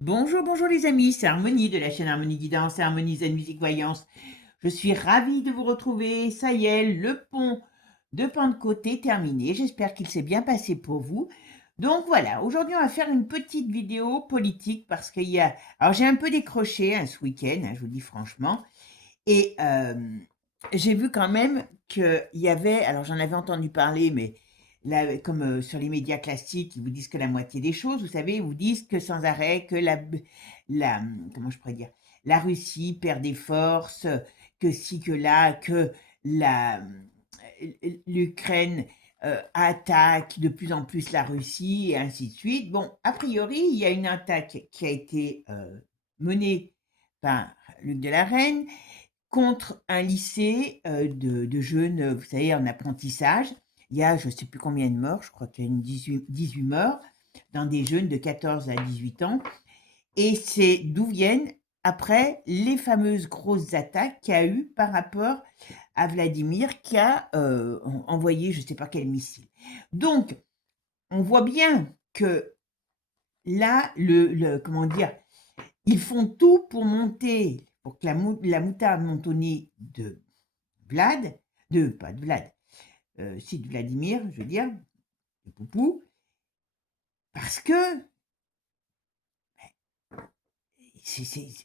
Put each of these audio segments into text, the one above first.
Bonjour, bonjour les amis, c'est Harmonie de la chaîne Harmonie Guidance et Harmonie Zen Musique Voyance. Je suis ravie de vous retrouver. Ça y est, le pont de Pentecôte est terminé. J'espère qu'il s'est bien passé pour vous. Donc voilà, aujourd'hui on va faire une petite vidéo politique parce qu'il y a... Alors j'ai un peu décroché ce week-end, je vous dis franchement, et j'ai vu quand même qu'il y avait... Alors j'en avais entendu parler, mais là, comme sur les médias classiques, ils vous disent que la moitié des choses, vous savez, ils vous disent que sans arrêt, que comment je pourrais dire, la Russie perd des forces, que ci, que là, que la, l'Ukraine attaque de plus en plus la Russie, et ainsi de suite. Bon, a priori, il y a une attaque qui a été menée par Luc de la Reine contre un lycée de jeunes, vous savez, en apprentissage. Il y a je ne sais plus combien de morts, je crois qu'il y a une 18 morts dans des jeunes de 14 à 18 ans. Et c'est d'où viennent après les fameuses grosses attaques qu'il y a eu par rapport à Vladimir qui a envoyé je ne sais pas quel missile. Donc, on voit bien que là, comment dire, ils font tout pour monter, pour que la moutarde monte au nez de Vlad, pas de Vlad, si de Vladimir, je veux dire, de Poupou, parce que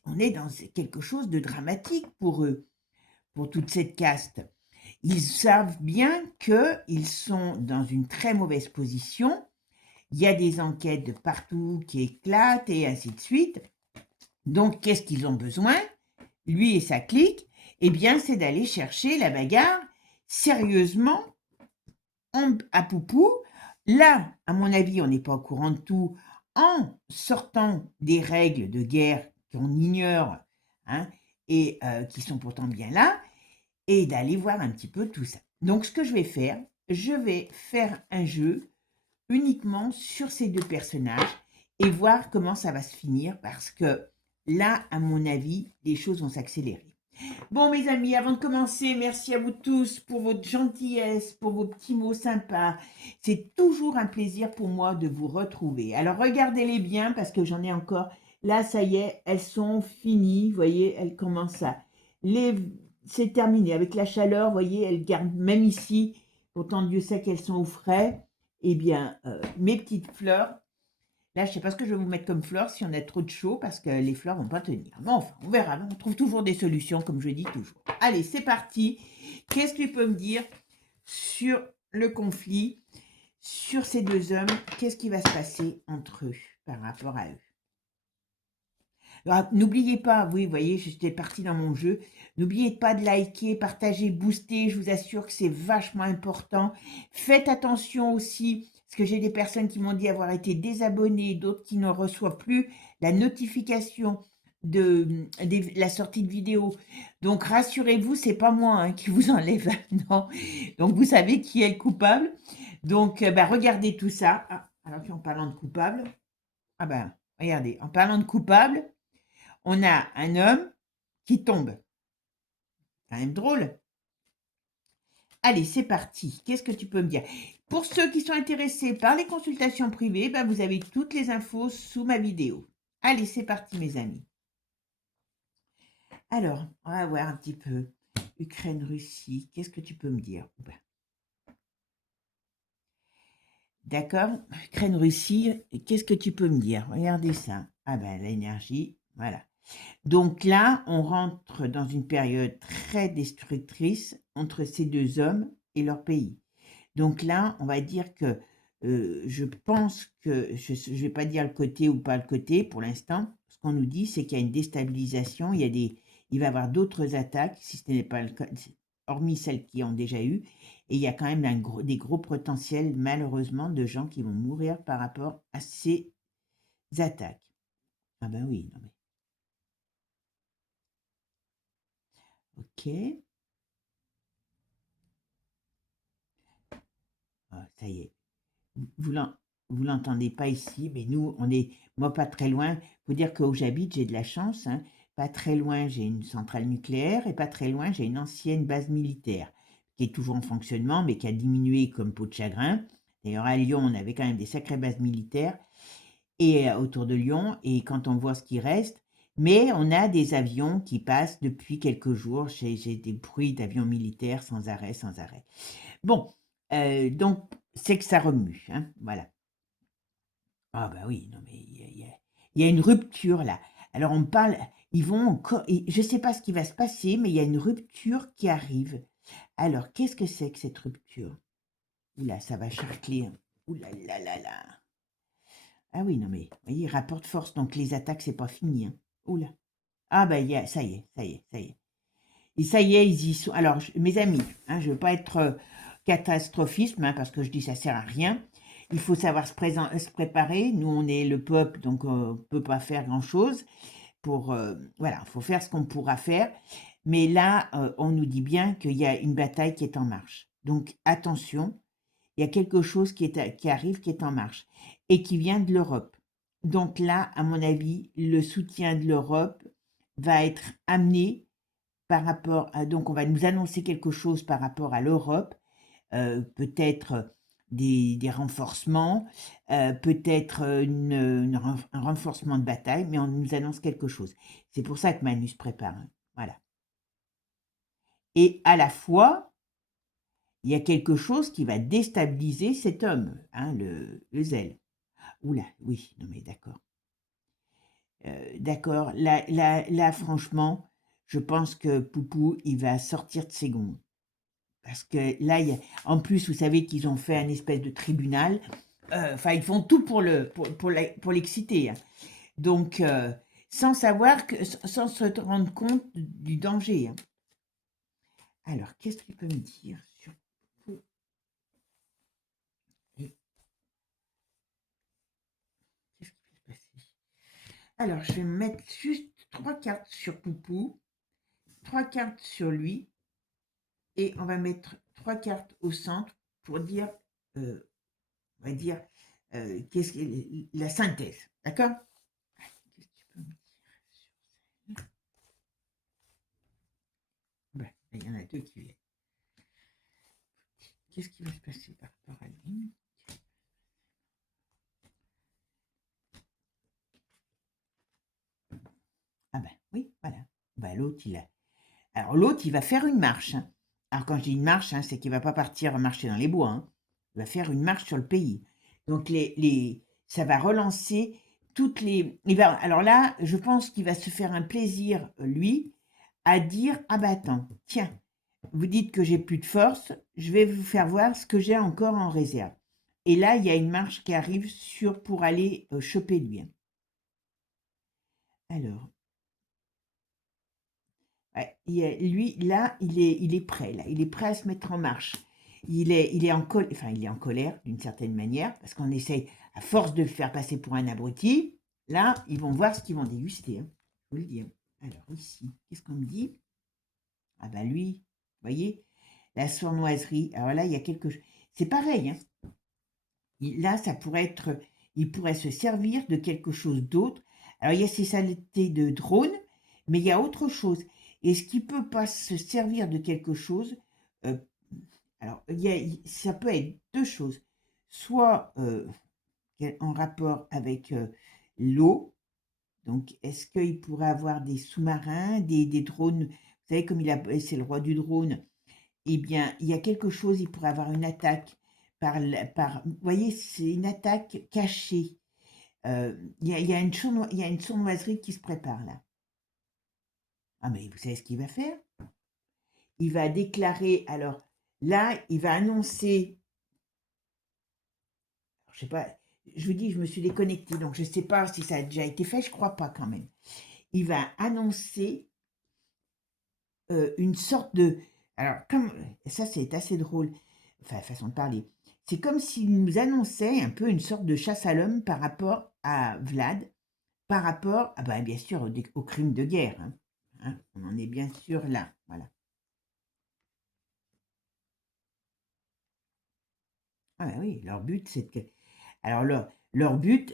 on est dans quelque chose de dramatique pour eux, pour toute cette caste. Ils savent bien qu'ils sont dans une très mauvaise position. Il y a des enquêtes de partout qui éclatent et ainsi de suite. Donc, qu'est-ce qu'ils ont besoin, lui et sa clique? Eh bien, c'est d'aller chercher la bagarre sérieusement à Poupou. Là, à mon avis, on n'est pas au courant de tout. En sortant des règles de guerre qu'on ignore, hein, et qui sont pourtant bien là, et d'aller voir un petit peu tout ça. Donc, ce que je vais faire un jeu uniquement sur ces deux personnages et voir comment ça va se finir parce que là, à mon avis, les choses vont s'accélérer. Bon, mes amis, avant de commencer, merci à vous tous pour votre gentillesse, pour vos petits mots sympas. C'est toujours un plaisir pour moi de vous retrouver. Alors, regardez-les bien parce que j'en ai encore. Là, ça y est, elles sont finies. Vous voyez, elles commencent à... Les... C'est terminé. Avec la chaleur, vous voyez, elles gardent, même ici, pourtant Dieu sait qu'elles sont au frais. Eh bien, mes petites fleurs, là, je ne sais pas ce que je vais vous mettre comme fleurs si on a trop de chaud parce que les fleurs ne vont pas tenir. Mais enfin, on verra. On trouve toujours des solutions, comme je dis toujours. Allez, c'est parti. Qu'est-ce que tu peux me dire sur le conflit, sur ces deux hommes? Qu'est-ce qui va se passer entre eux par rapport à eux? Alors, n'oubliez pas, oui, vous voyez, j'étais partie dans mon jeu. N'oubliez pas de liker, partager, booster. Je vous assure que c'est vachement important. Faites attention aussi, parce que j'ai des personnes qui m'ont dit avoir été désabonnées, d'autres qui ne reçoivent plus la notification de la sortie de vidéo. Donc rassurez-vous, c'est pas moi qui vous enlève. Non. Donc vous savez qui est le coupable. Donc bah, regardez tout ça. Ah, alors puis en parlant de coupable, ah ben regardez, en parlant de coupable on a un homme qui tombe. Quand même drôle. Allez, c'est parti. Qu'est-ce que tu peux me dire? Pour ceux qui sont intéressés par les consultations privées, ben vous avez toutes les infos sous ma vidéo. Allez, c'est parti, mes amis. Alors, on va voir un petit peu. Ukraine-Russie, qu'est-ce que tu peux me dire? D'accord? Ukraine-Russie, qu'est-ce que tu peux me dire? Regardez ça. Ah ben, l'énergie, voilà. Donc là, on rentre dans une période très destructrice entre ces deux hommes et leur pays. Donc là, on va dire que je pense que, je ne vais pas dire le côté ou pas le côté pour l'instant, ce qu'on nous dit, c'est qu'il y a une déstabilisation, il va y avoir d'autres attaques, si ce n'est pas le cas, hormis celles qui ont déjà eu, et il y a quand même des gros potentiels, malheureusement, de gens qui vont mourir par rapport à ces attaques. Ah ben oui, non mais... Ok. Ah, ça y est. Vous vous l'entendez pas ici, mais nous, on est, moi, pas très loin. Faut dire que où j'habite, j'ai de la chance, hein. Pas très loin, j'ai une centrale nucléaire et pas très loin, j'ai une ancienne base militaire qui est toujours en fonctionnement, mais qui a diminué comme peau de chagrin. D'ailleurs, à Lyon, on avait quand même des sacrées bases militaires. et autour de Lyon, et quand on voit ce qui reste, mais on a des avions qui passent depuis quelques jours. J'ai des bruits d'avions militaires sans arrêt, sans arrêt. Bon, donc c'est que ça remue, hein, voilà. Ah bah oui, non mais il y a une rupture là. Alors on parle, ils vont encore, je ne sais pas ce qui va se passer, mais il y a une rupture qui arrive. Alors qu'est-ce que c'est que cette rupture? Oula, ça va charcler, hein. Oula là là là. Ah oui, non mais, vous voyez, rapport de force, donc les attaques, c'est pas fini, hein. Oula. Ah bah ça y est, ça y est, ça y est. Et ça y est, ils y sont. Alors, mes amis, hein, je ne veux pas être catastrophisme, hein, parce que je dis ça sert à rien. Il faut savoir se préparer. Nous, on est le peuple, donc on ne peut pas faire grand-chose. Voilà, il faut faire ce qu'on pourra faire. Mais là, on nous dit bien qu'il y a une bataille qui est en marche. Donc, attention, il y a quelque chose qui arrive, qui est en marche, et qui vient de l'Europe. Donc là, à mon avis, le soutien de l'Europe va être amené par rapport à, donc on va nous annoncer quelque chose par rapport à l'Europe, peut-être des renforcements, peut-être un renforcement de bataille, mais on nous annonce quelque chose. C'est pour ça que Manu se prépare, hein. Voilà. Et à la fois, il y a quelque chose qui va déstabiliser cet homme, hein, le zèle. Oula, oui, non mais d'accord. D'accord, là, franchement, je pense que Poupou, il va sortir de ses gonds. Parce que là, en plus, vous savez qu'ils ont fait un espèce de tribunal. Enfin, ils font tout pour l'exciter, hein. Donc, sans savoir sans se rendre compte du danger, hein. Alors, qu'est-ce qu'il peut me dire sur Poupou? Et qu'est-ce qui peut se passer? Alors, je vais mettre juste 3 cartes sur Poupou, 3 cartes sur lui, et on va mettre 3 cartes au centre pour dire, on va dire, qu'est-ce que la synthèse, d'accord? Qu'est-ce que tu peux me dire sur ça? Ben, il y en a deux qui viennent. Qu'est-ce qui va se passer par rapport à lui? Ah ben oui, voilà. Ben, l'autre, alors l'autre, il va faire une marche, hein. Alors quand je dis une marche, hein, c'est qu'il ne va pas partir marcher dans les bois, hein. Il va faire une marche sur le pays. Donc ça va relancer toutes les. Alors là, je pense qu'il va se faire un plaisir, lui, à dire, ah ben attends, tiens, vous dites que j'ai plus de force, je vais vous faire voir ce que j'ai encore en réserve. Et là, il y a une marche qui arrive pour aller choper lui, hein. Alors, ouais, lui, là, il est prêt, là, il est prêt à se mettre en marche. Il est enfin, il est en colère d'une certaine manière, parce qu'on essaye, à force de le faire passer pour un abruti, là, ils vont voir ce qu'ils vont déguster, hein, je vous le dis, hein. Alors, ici, qu'est-ce qu'on me dit? Ah ben lui, vous voyez, la sournoiserie. Alors là, il y a quelque chose. C'est pareil, hein. Là, il pourrait se servir de quelque chose d'autre. Alors, il y a ces saletés de drone, mais il y a autre chose. Est-ce qu'il peut pas se servir de quelque chose? euh, alors, ça peut être deux choses. Soit en rapport avec l'eau. Donc, est-ce qu'il pourrait avoir des sous-marins, des drones? Vous savez, comme c'est le roi du drone, eh bien, il y a quelque chose, il pourrait avoir une attaque vous voyez, c'est une attaque cachée. Il y a une sournoiserie qui se prépare là. Ah, mais vous savez ce qu'il va faire? Il va déclarer, alors là, il va annoncer, je sais pas, je vous dis, je me suis déconnectée, donc je ne sais pas si ça a déjà été fait, je crois pas quand même. Il va annoncer une sorte de. Alors, comme ça, c'est assez drôle, enfin, façon de parler. C'est comme s'il nous annonçait un peu une sorte de chasse à l'homme par rapport à Vlad, par rapport, ah ben, bien sûr, au crime de guerre, hein. Hein, on en est bien sûr là, voilà. Ah ben oui, leur but, c'est que. Alors, leur but,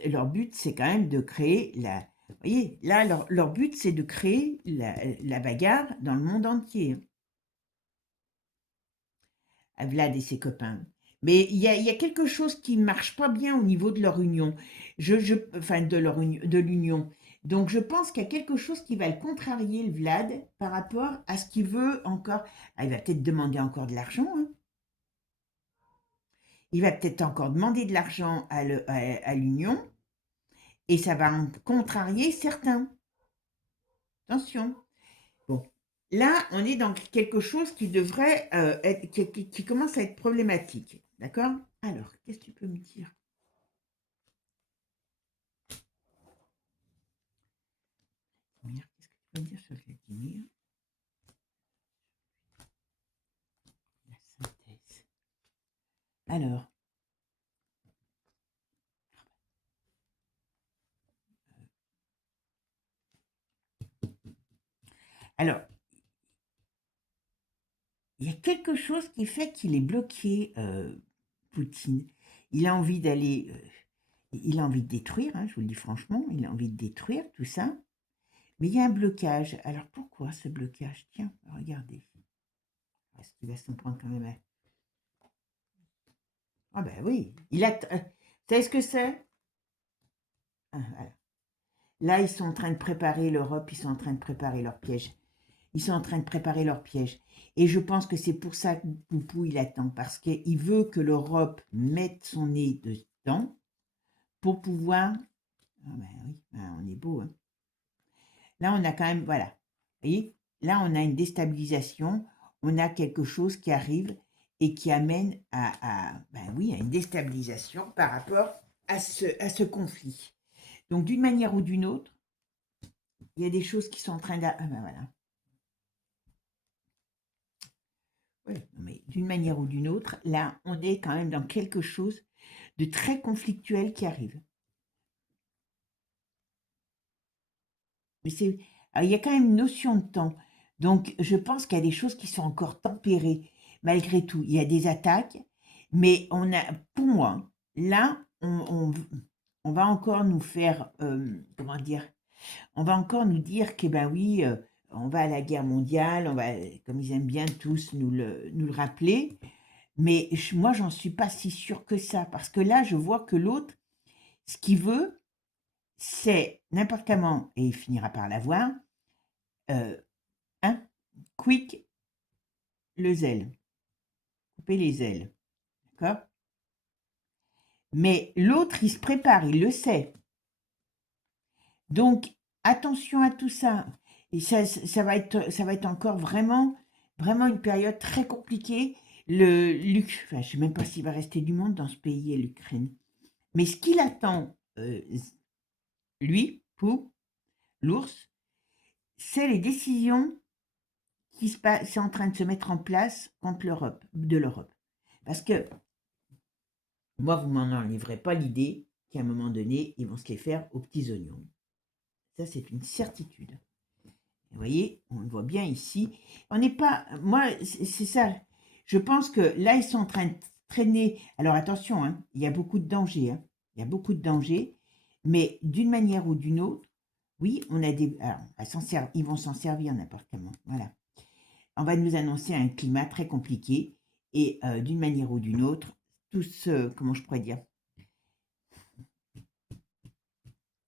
c'est quand même de créer la. Vous voyez, là, leur but, c'est de créer la bagarre dans le monde entier, hein, à Vlad et ses copains. Mais il y a quelque chose qui ne marche pas bien au niveau de leur union. Enfin, de l'Union. Donc, je pense qu'il y a quelque chose qui va le contrarier, le Vlad, par rapport à ce qu'il veut encore. Ah, il va peut-être demander encore de l'argent, hein. Il va peut-être encore demander de l'argent à l'Union, et ça va en contrarier certains. Attention. Bon. Là, on est dans quelque chose qui devrait être, qui commence à être problématique. D'accord? Alors, qu'est-ce que tu peux me dire? Qu'est-ce que tu peux me dire sur Vladimir? La synthèse. Alors, alors, il y a quelque chose qui fait qu'il est bloqué, Poutine. Il a envie d'aller, il a envie de détruire, hein, je vous le dis franchement, il a envie de détruire tout ça, mais il y a un blocage. Alors pourquoi ce blocage? Tiens, regardez. Est-ce qu'il va s'en prendre quand même à... Ah ben oui, vous savez ce que c'est? Ah, voilà. Là, ils sont en train de préparer l'Europe, ils sont en train de préparer leur piège. Ils sont en train de préparer leur piège. Et je pense que c'est pour ça que Poupou, il attend, parce qu'il veut que l'Europe mette son nez dedans pour pouvoir... Ah ben oui, ben on est beau, hein. Là, on a quand même... Voilà. Vous voyez? Là, on a une déstabilisation, on a quelque chose qui arrive et qui amène ben oui, à une déstabilisation par rapport à ce conflit. Donc, d'une manière ou d'une autre, il y a des choses qui sont en train de... Ah ben voilà. Oui, mais d'une manière ou d'une autre, là, on est quand même dans quelque chose de très conflictuel qui arrive. Mais il y a quand même une notion de temps. Donc, je pense qu'il y a des choses qui sont encore tempérées. Malgré tout, il y a des attaques, mais pour moi, là, on va encore nous faire, comment dire, on va encore nous dire que, ben oui, on va à la guerre mondiale, comme ils aiment bien tous nous le rappeler. Mais moi, j'en suis pas si sûre que ça, parce que là, je vois que l'autre, ce qu'il veut, c'est n'importe comment, et il finira par l'avoir, euh, hein, quick le zèle, couper les ailes, d'accord? Mais l'autre, il se prépare, il le sait. Donc, attention à tout ça. Et ça va être encore vraiment, vraiment une période très compliquée. Enfin, je ne sais même pas s'il va rester du monde dans ce pays et l'Ukraine. Mais ce qu'il attend, lui, pour l'ours, c'est les décisions qui sont en train de se mettre en place contre l'Europe. Parce que moi, vous m'en enlèverez pas l'idée qu'à un moment donné, ils vont se les faire aux petits oignons. Ça, c'est une certitude. Vous voyez, on le voit bien ici. On n'est pas... Moi, c'est ça. Je pense que là, ils sont en train de traîner. Alors attention, hein, il y a beaucoup de dangers. Hein. Il y a beaucoup de dangers. Mais d'une manière ou d'une autre, oui, on a des... Alors, ils vont s'en servir n'importe comment. Voilà. On va nous annoncer un climat très compliqué. Et d'une manière ou d'une autre, comment je pourrais dire,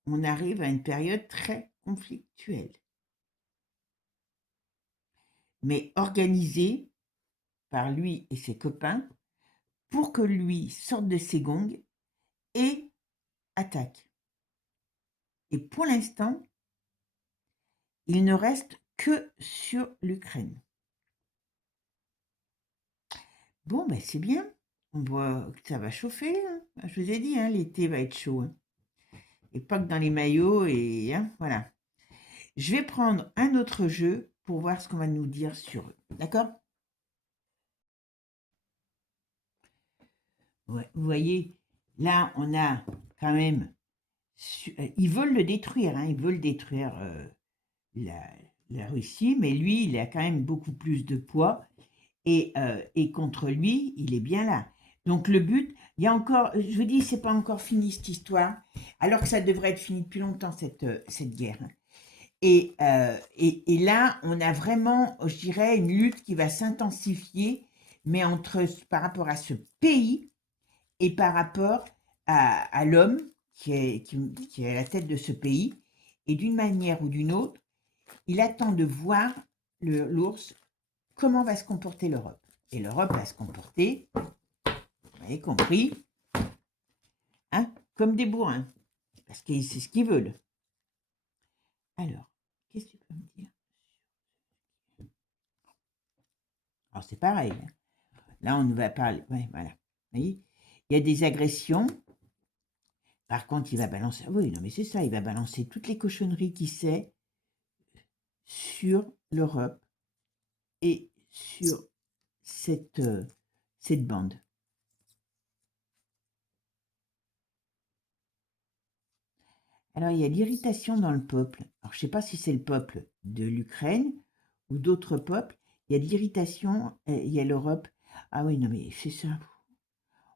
on arrive à une période très conflictuelle, mais organisée par lui et ses copains pour que lui sorte de ses gongs et attaque. Et pour l'instant, il ne reste que sur l'Ukraine. Bon, ben c'est bien. On voit que ça va chauffer. Hein. Je vous ai dit, hein, l'été va être chaud. Hein. Et pas que dans les maillots. Et hein, voilà. Je vais prendre un autre jeu pour voir ce qu'on va nous dire sur eux. D'accord? Ouais, vous voyez, là, on a quand même... Ils veulent le détruire, hein, ils veulent détruire la, la Russie, mais lui, il a quand même beaucoup plus de poids et contre lui, il est bien là. Donc le but, il y a encore, je vous dis, c'est pas encore fini cette histoire, alors que ça devrait être fini depuis longtemps cette guerre. Hein. Et là, on a vraiment, je dirais, une lutte qui va s'intensifier, mais par rapport à ce pays et par rapport à l'homme qui est à la tête de ce pays, et d'une manière ou d'une autre, il attend de voir l'ours, comment va se comporter l'Europe. Et l'Europe va se comporter, vous avez compris, hein, comme des bourrins, parce que c'est ce qu'ils veulent. Alors, qu'est-ce que tu peux me dire? Alors, c'est pareil. Là, on va parler. Ouais, voilà. Vous voyez, il y a des agressions. Par contre, il va balancer. Oui, non, mais c'est ça. Il va balancer toutes les cochonneries qu'il sait sur l'Europe et sur cette bande. Alors, il y a l'irritation dans le peuple. Alors, je ne sais pas si c'est le peuple de l'Ukraine ou d'autres peuples. Il y a de l'irritation, il y a l'Europe. Ah oui, non, mais c'est ça.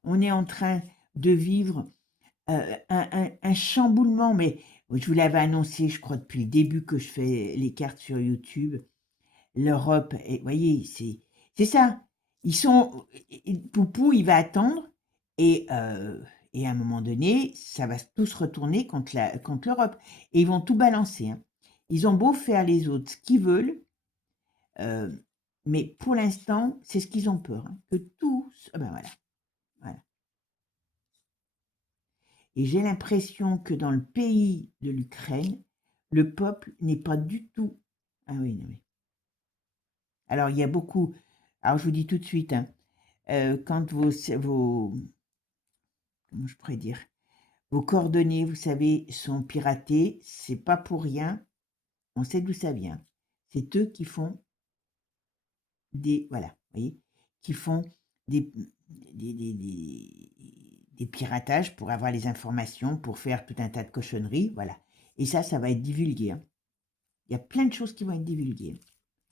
On est en train de vivre un chamboulement, mais je vous l'avais annoncé, je crois, depuis le début que je fais les cartes sur YouTube. L'Europe, vous voyez, c'est ça. Ils sont. Poupou, il va attendre, et à un moment donné, ça va tous se retourner contre l'Europe. Et ils vont tout balancer. Hein. Ils ont beau faire les autres ce qu'ils veulent, mais pour l'instant, c'est ce qu'ils ont peur. Hein, que tous. Ben voilà. Voilà. Et j'ai l'impression que dans le pays de l'Ukraine, le peuple n'est pas du tout. Ah oui, non, mais. Alors, il y a beaucoup. Alors, je vous dis tout de suite, hein, quand comment je pourrais dire, vos coordonnées, vous savez, sont piratées, c'est pas pour rien. On sait d'où ça vient. C'est eux qui font voilà, vous voyez, qui font des, des piratages pour avoir les informations, pour faire tout un tas de cochonneries, voilà. Et ça va être divulgué. Hein. Il y a plein de choses qui vont être divulguées.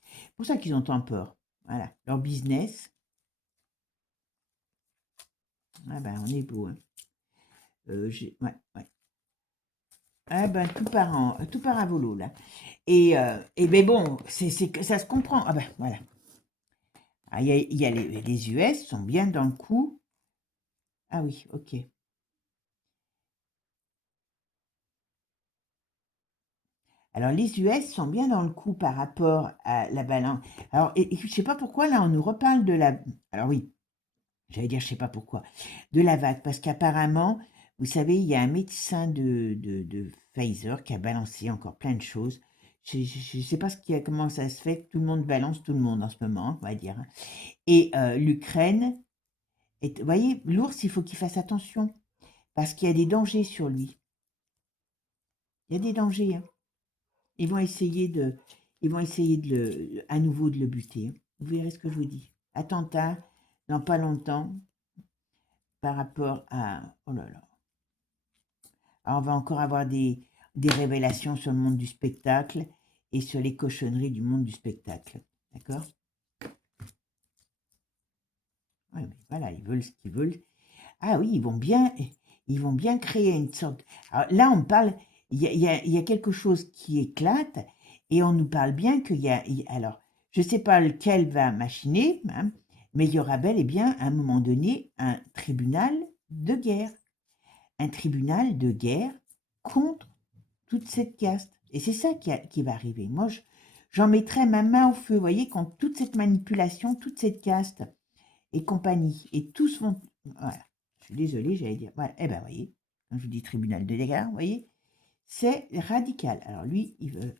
C'est pour ça qu'ils ont tant peur. Voilà, leur business. Ah ben, on est beau. Hein. Ouais, ouais. Ah ben, tout part à volo, là. Et ben bon, ça se comprend. Ah ben, voilà. Ah, il y a les US sont bien dans le coup. Ah oui, ok. Alors, les US sont bien dans le coup par rapport à la balance. Alors, et je sais pas pourquoi, là, on nous reparle de la. Alors, oui, j'allais dire, je sais pas pourquoi, de la vague, parce qu'apparemment, vous savez, il y a un médecin de Pfizer qui a balancé encore plein de choses. Je ne sais pas comment ça se fait que tout le monde balance tout le monde en ce moment, on va dire. Hein. Et l'Ukraine, vous voyez, l'ours, il faut qu'il fasse attention, parce qu'il y a des dangers sur lui. Il y a des dangers. Hein. Ils vont essayer à nouveau de le buter. Hein. Vous verrez ce que je vous dis. Attentat, dans pas longtemps, par rapport à. Oh là là. Alors, on va encore avoir des révélations sur le monde du spectacle et sur les cochonneries du monde du spectacle. D'accord? Ouais, mais voilà, ils veulent ce qu'ils veulent. Ah oui, ils vont bien créer une sorte. Alors là, on parle, il y a quelque chose qui éclate, et on nous parle bien qu'il y a. Alors, je ne sais pas lequel va machiner, hein, mais il y aura bel et bien, à un moment donné, un tribunal de guerre. Un tribunal de guerre contre toute cette caste. Et c'est ça qui va arriver. Moi, j'en mettrai ma main au feu, vous voyez, contre toute cette manipulation, toute cette caste et compagnie. Et tous vont. Voilà. Je suis désolée, j'allais dire. Voilà. Eh ben, vous voyez, quand je vous dis tribunal de guerre, vous voyez, c'est radical. Alors, lui, il veut.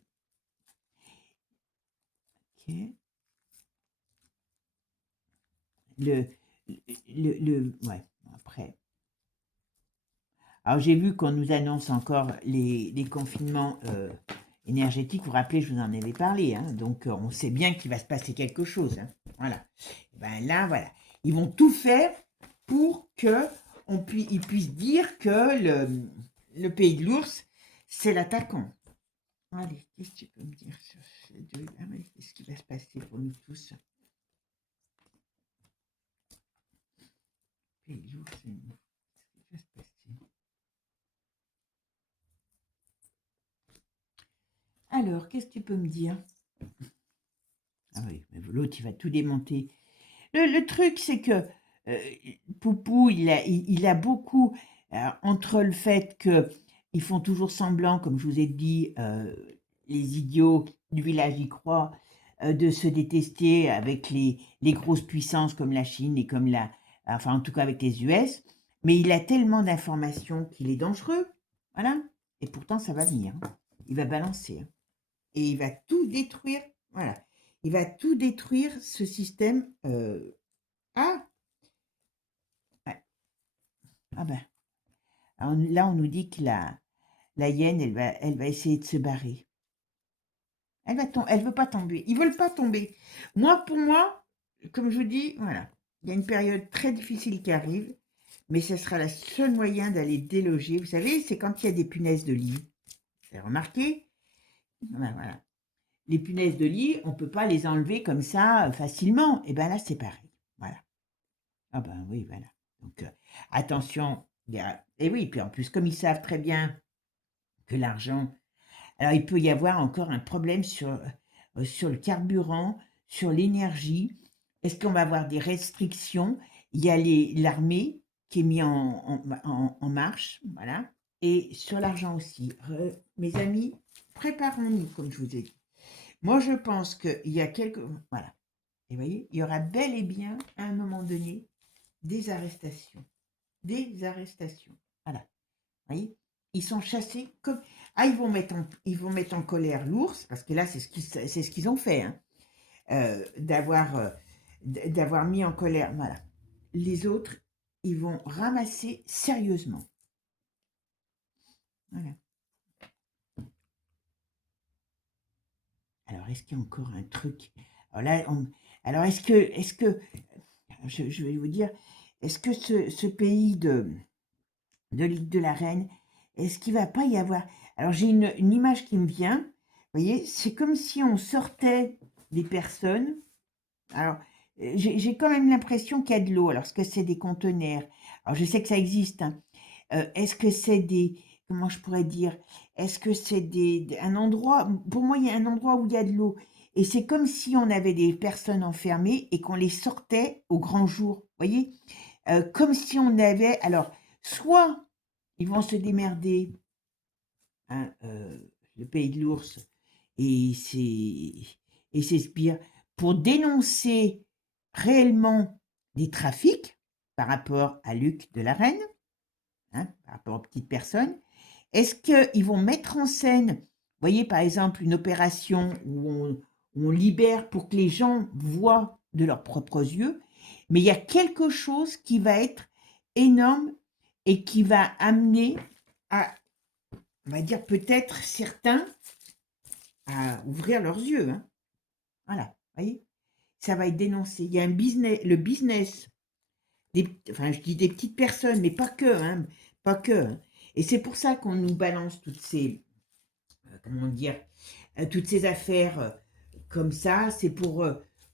Ok. Ouais, après. Alors, j'ai vu qu'on nous annonce encore les confinements énergétiques. Vous vous rappelez, je vous en avais parlé. Hein, donc, on sait bien qu'il va se passer quelque chose. Hein, voilà. Ben là, voilà. Ils vont tout faire pour que ils puissent dire que le pays de l'ours, c'est l'attaquant. Allez, qu'est-ce que tu peux me dire sur ces deux? Ah oui, qu'est-ce qui va se passer pour nous tous? Pays de l'ours, qu'est-ce qui va se passer? Alors, qu'est-ce que tu peux me dire? Ah oui, mais l'autre, il va tout démonter. Le truc, c'est que Poupou, il a beaucoup. Entre le fait qu'ils font toujours semblant, comme je vous ai dit, les idiots du village y croient, de se détester avec les grosses puissances comme la Chine et comme enfin en tout cas avec les US, mais il a tellement d'informations qu'il est dangereux, voilà. Et pourtant ça va venir, hein. Il va balancer, hein. Et il va tout détruire, voilà. Il va tout détruire ce système. Ah, ouais. Ah ben, alors là on nous dit que la hyène, elle va essayer de se barrer. Elle veut pas tomber. Ils veulent pas tomber. Pour moi, comme je vous dis, voilà, il y a une période très difficile qui arrive, mais ce sera le seul moyen d'aller déloger. Vous savez, c'est quand il y a des punaises de lit. Vous avez remarqué? Voilà. Les punaises de lit, on peut pas les enlever comme ça facilement. Et ben là, c'est pareil. Voilà. Ah ben oui, voilà. Donc attention. Et oui, puis en plus, comme ils savent très bien que l'argent, alors il peut y avoir encore un problème sur le carburant, sur l'énergie. Est-ce qu'on va avoir des restrictions? Il y a l'armée qui est mise en marche, voilà. Et sur l'argent aussi. Mes amis, préparons-nous, comme je vous ai dit. Moi, je pense qu'il y a quelques... Voilà. Et vous voyez, il y aura bel et bien, à un moment donné, des arrestations. Des arrestations. Voilà. Vous voyez, ils sont chassés comme... Ah, ils vont mettre en colère l'ours, parce que là, c'est ce qu'ils ont fait, hein, d'avoir mis en colère. Voilà. Les autres, ils vont ramasser sérieusement. Voilà. Alors, est-ce qu'il y a encore un truc? Alors là, est-ce que, je vais vous dire, est-ce que ce pays de l'île de la Reine, est-ce qu'il va pas y avoir... Alors j'ai une image qui me vient, vous voyez, c'est comme si on sortait des personnes. Alors j'ai quand même l'impression qu'il y a de l'eau. Alors est-ce que c'est des conteneurs? Alors je sais que ça existe, hein. Est-ce que c'est comment je pourrais dire? Est-ce que c'est un endroit, pour moi il y a un endroit où il y a de l'eau. Et c'est comme si on avait des personnes enfermées et qu'on les sortait au grand jour, vous voyez? Comme si on avait... Alors, soit ils vont se démerder, hein, le pays de l'ours et ses sbires, pour dénoncer réellement des trafics par rapport à Luc de la Reine, hein, par rapport aux petites personnes. Est-ce qu'ils vont mettre en scène, vous voyez, par exemple, une opération où on libère pour que les gens voient de leurs propres yeux, mais il y a quelque chose qui va être énorme et qui va amener à, on va dire, peut-être certains à ouvrir leurs yeux, hein. Voilà, vous voyez, ça va être dénoncé. Il y a un business, le business, enfin je dis des petites personnes, mais pas que, hein, pas que, hein. Et c'est pour ça qu'on nous balance toutes ces, comment dire, toutes ces affaires comme ça. C'est pour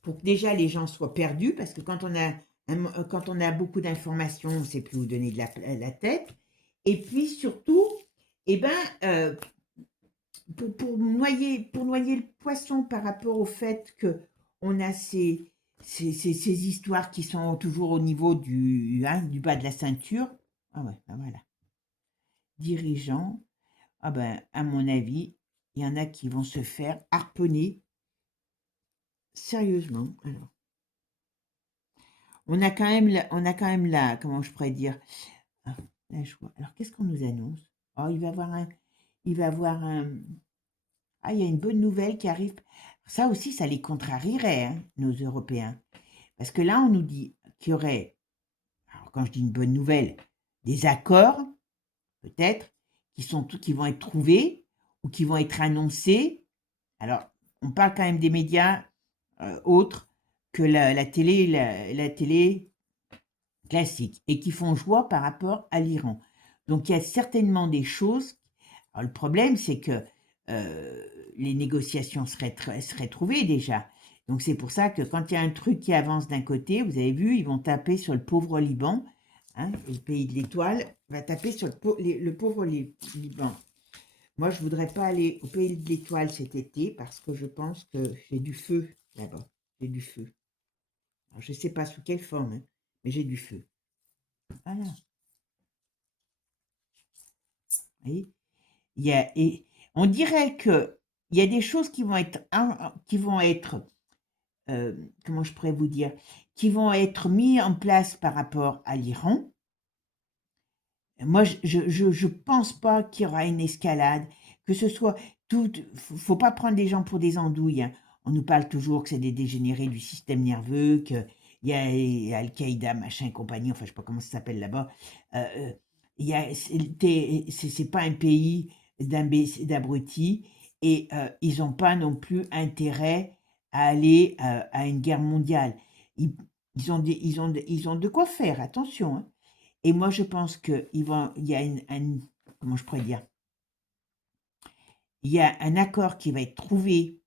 que déjà les gens soient perdus, parce que quand on a beaucoup d'informations, on ne sait plus où donner de la tête. Et puis surtout, eh ben, pour noyer le poisson par rapport au fait que on a ces histoires qui sont toujours au niveau du bas de la ceinture. Ah ouais, ben voilà. Dirigeants, ah ben, à mon avis, il y en a qui vont se faire harponner sérieusement. Alors, on a quand même la, comment je pourrais dire, ah, la joie. Alors, qu'est-ce qu'on nous annonce? Oh, il y a une bonne nouvelle qui arrive. Ça aussi, ça les contrarierait, hein, nos Européens. Parce que là, on nous dit qu'il y aurait, alors quand je dis une bonne nouvelle, des accords, peut-être, qui vont être trouvés ou qui vont être annoncés. Alors, on parle quand même des médias autres que la télé, la télé classique et qui font joie par rapport à l'Iran. Donc, il y a certainement des choses. Alors, le problème, c'est que euh, les négociations seraient trouvées déjà. Donc, c'est pour ça que quand il y a un truc qui avance d'un côté, vous avez vu, ils vont taper sur le pauvre Liban, hein, et le pays de l'étoile va taper sur le pauvre Liban. Moi, je voudrais pas aller au pays de l'étoile cet été parce que je pense que j'ai du feu là-bas. J'ai du feu. Alors, je ne sais pas sous quelle forme, hein, mais j'ai du feu. Voilà. Vous voyez? Et on dirait qu'il y a des choses qui vont être, comment je pourrais vous dire? Qui vont être mis en place par rapport à l'Iran. Moi, je pense pas qu'il y aura une escalade, que ce soit tout. Faut pas prendre les gens pour des andouilles, hein. On nous parle toujours que c'est des dégénérés du système nerveux, qu'il y a Al-Qaïda, machin et compagnie, enfin, je sais pas comment ça s'appelle là-bas. Il y a, c'est pas un pays d'abrutis, et ils ont pas non plus intérêt à aller à une guerre mondiale. Ils, ils ont de quoi faire, attention, hein. Et moi, je pense il y a comment je pourrais dire? Il y a un accord qui va être trouvé,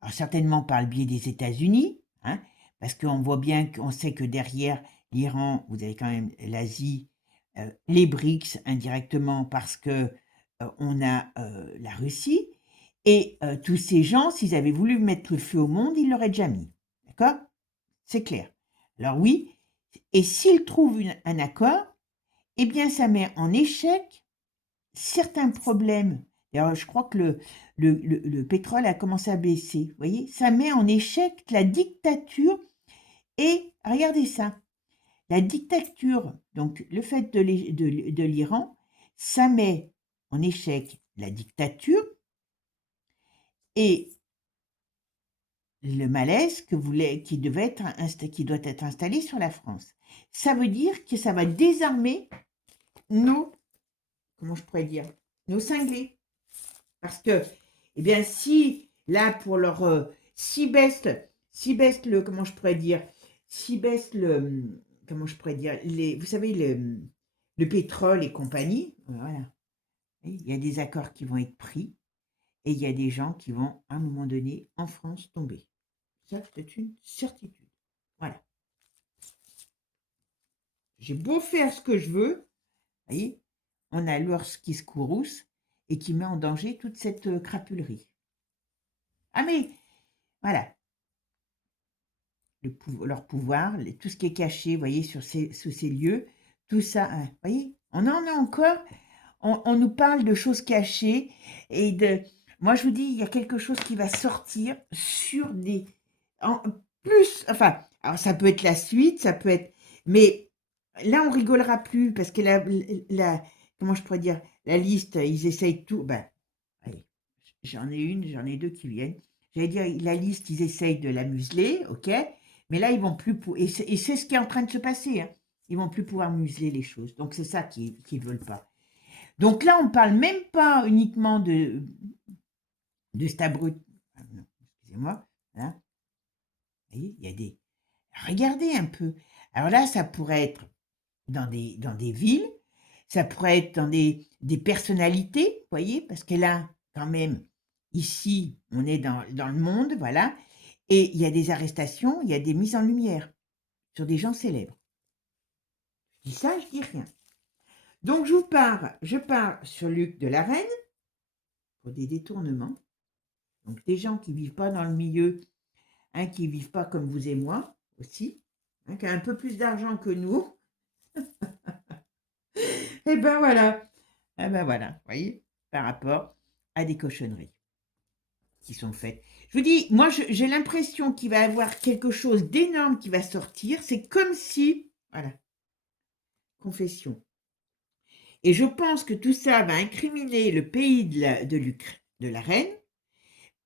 alors certainement par le biais des États-Unis, hein, parce qu'on voit bien qu'on sait que derrière l'Iran, vous avez quand même l'Asie, les BRICS indirectement parce que on a la Russie, et tous ces gens, s'ils avaient voulu mettre le feu au monde, ils l'auraient déjà mis. D'accord? C'est clair. Alors oui, et s'ils trouvent un accord, eh bien, ça met en échec certains problèmes. Alors, je crois que le pétrole a commencé à baisser. Vous voyez, ça met en échec la dictature. Et regardez ça, la dictature, donc le fait de l'Iran, ça met en échec la dictature et le malaise qui doit être installé sur la France. Ça veut dire que ça va désarmer nos, comment je pourrais dire, nos cinglés. Parce que, eh bien, si là, pour leur. Si baisse le. Comment je pourrais dire? Si baisse le. Comment je pourrais dire? Vous savez, le pétrole et compagnie, voilà. Il y a des accords qui vont être pris et il y a des gens qui vont, à un moment donné, en France, tomber. Ça, c'est une certitude. Voilà. J'ai beau faire ce que je veux, vous voyez, on a l'ours qui se courrouce et qui met en danger toute cette crapulerie. Ah mais, voilà, leur pouvoir, tout ce qui est caché, vous voyez, sous ces lieux, tout ça, hein, vous voyez, on en a encore, on nous parle de choses cachées, et moi je vous dis, il y a quelque chose qui va sortir sur en plus, enfin, alors ça peut être la suite, ça peut être, mais là on rigolera plus, parce que comment je pourrais dire, la liste, ils essayent tout, ben, allez, j'en ai deux qui viennent. J'allais dire, la liste, ils essayent de la museler, ok, mais là, ils vont plus. Et c'est ce qui est en train de se passer, hein. Ils vont plus pouvoir museler les choses. Donc, c'est ça qu'ils ne veulent pas. Donc là, on parle même pas uniquement de Stabrut. Ah, non, excusez-moi. Hein. Vous voyez, il y a des. Regardez un peu. Alors là, ça pourrait être dans des villes, ça pourrait être dans des personnalités, vous voyez, parce que là, quand même, ici, on est dans le monde, voilà, et il y a des arrestations, il y a des mises en lumière sur des gens célèbres. Je dis ça, je dis rien. Donc, je pars sur Luc de la Reine pour des détournements. Donc, des gens qui ne vivent pas dans le milieu, hein, qui ne vivent pas comme vous et moi aussi, hein, qui ont un peu plus d'argent que nous. Et ben voilà. Et ben voilà, vous voyez, par rapport à des cochonneries qui sont faites. Je vous dis, moi, j'ai l'impression qu'il va y avoir quelque chose d'énorme qui va sortir. C'est comme si, voilà, confession. Et je pense que tout ça va incriminer le pays de la reine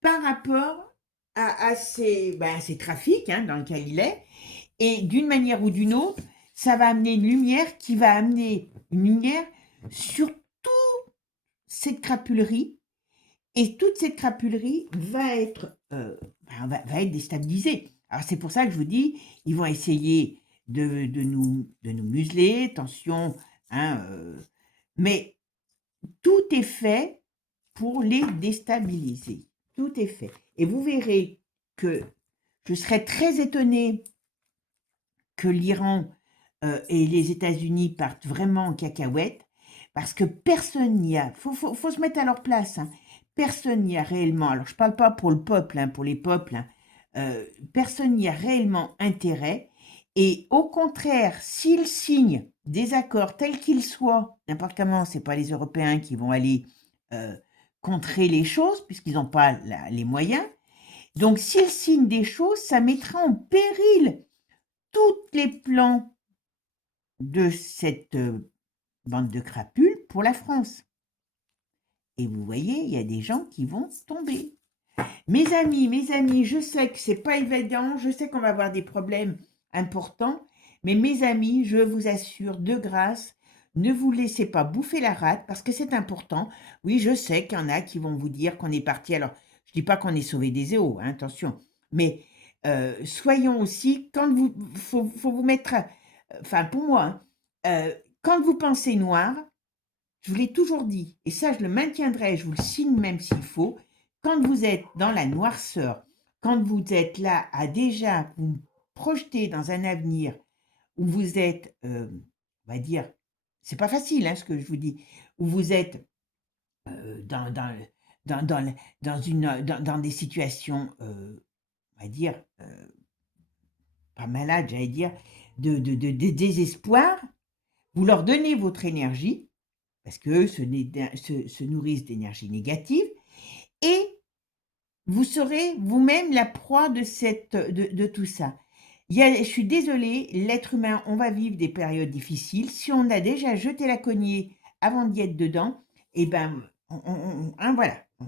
par rapport à ces trafics, hein, dans lesquels il est. Et d'une manière ou d'une autre, ça va amener une lumière qui va amener une lumière sur toute cette crapulerie. Et toute cette crapulerie va être déstabilisée. Alors c'est pour ça que je vous dis, ils vont essayer de nous museler, attention, hein, mais tout est fait pour les déstabiliser. Tout est fait. Et vous verrez que je serais très étonnée que l'Iran et les États-Unis partent vraiment en cacahuète, parce que personne n'y a. Faut se mettre à leur place. Hein. Personne n'y a réellement. Alors je ne parle pas pour le peuple, hein, pour les peuples. Hein, personne n'y a réellement intérêt. Et au contraire, s'ils signent des accords tels qu'ils soient, n'importe comment, c'est pas les Européens qui vont aller contrer les choses, puisqu'ils n'ont pas les moyens. Donc, s'ils signent des choses, ça mettra en péril tous les plans de cette bande de crapules pour la France. Et vous voyez, il y a des gens qui vont tomber. Mes amis, je sais que c'est pas évident, je sais qu'on va avoir des problèmes importants, mais mes amis, je vous assure, de grâce, ne vous laissez pas bouffer la rate parce que c'est important. Oui, je sais qu'il y en a qui vont vous dire qu'on est parti. Alors, je dis pas qu'on est sauvé des zéros, hein, attention, mais soyons aussi, quand vous, faut vous mettre, enfin pour moi, hein, quand vous pensez noir, je vous l'ai toujours dit, et ça je le maintiendrai, je vous le signe même s'il faut, quand vous êtes dans la noirceur, quand vous êtes là à déjà vous projeter dans un avenir où vous êtes, on va dire, c'est pas facile hein, ce que je vous dis, où vous êtes dans, dans, dans, dans des situations, on va dire, pas malades, j'allais dire, de désespoir, vous leur donnez votre énergie, parce qu'eux se nourrissent d'énergie négative, et vous serez vous-même la proie de tout ça. Je suis désolée, l'être humain, on va vivre des périodes difficiles. Si on a déjà jeté la cognée avant d'y être dedans, eh ben, hein, voilà. On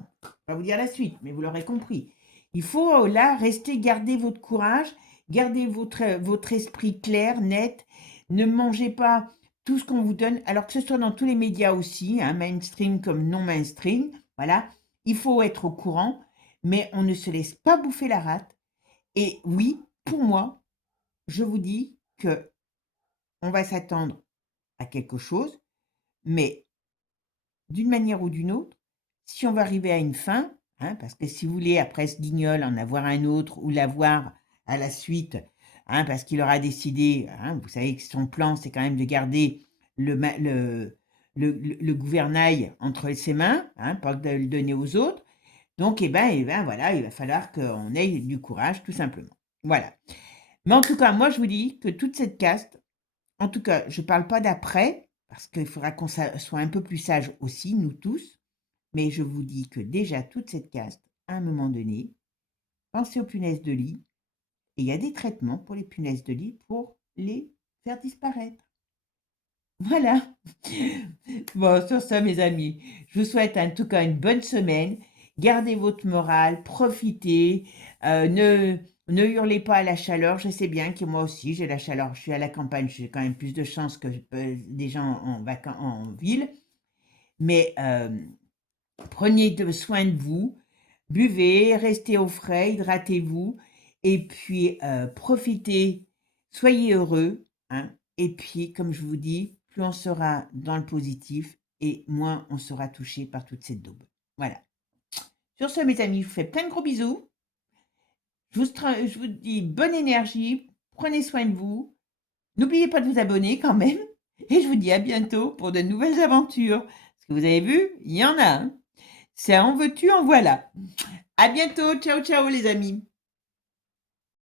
va vous dire la suite, mais vous l'aurez compris. Il faut là rester, garder votre courage, garder votre esprit clair, net. Ne mangez pas tout ce qu'on vous donne, alors que ce soit dans tous les médias aussi, hein, mainstream comme non mainstream. Voilà, il faut être au courant, mais on ne se laisse pas bouffer la rate. Et oui, pour moi, je vous dis que on va s'attendre à quelque chose, mais d'une manière ou d'une autre, si on va arriver à une fin, hein, parce que si vous voulez, après ce guignol, en avoir un autre ou l'avoir à la suite, hein, parce qu'il aura décidé, hein, vous savez que son plan, c'est quand même de garder le gouvernail entre ses mains, hein, pas de le donner aux autres. Donc, voilà, il va falloir qu'on ait du courage, tout simplement. Voilà. Mais en tout cas, moi, je vous dis que toute cette caste, en tout cas, je ne parle pas d'après, parce qu'il faudra qu'on soit un peu plus sage aussi, nous tous, mais je vous dis que déjà, toute cette caste, à un moment donné, pensez aux punaises de lit, et il y a des traitements pour les punaises de lit pour les faire disparaître. Voilà. Bon, sur ça, mes amis, je vous souhaite en tout cas une bonne semaine. Gardez votre morale, profitez, ne hurlez pas à la chaleur. Je sais bien que moi aussi, j'ai la chaleur. Je suis à la campagne, j'ai quand même plus de chance que des gens en ville. Mais prenez soin de vous, buvez, restez au frais, hydratez-vous, et puis profitez, soyez heureux, hein. Et puis, comme je vous dis, plus on sera dans le positif et moins on sera touché par toute cette daube. Voilà. Sur ce, mes amis, je vous fais plein de gros bisous. Je vous dis bonne énergie, prenez soin de vous. N'oubliez pas de vous abonner quand même. Et je vous dis à bientôt pour de nouvelles aventures. Parce que vous avez vu, il y en a. Hein. C'est en veux-tu, en voilà. À bientôt. Ciao, ciao les amis.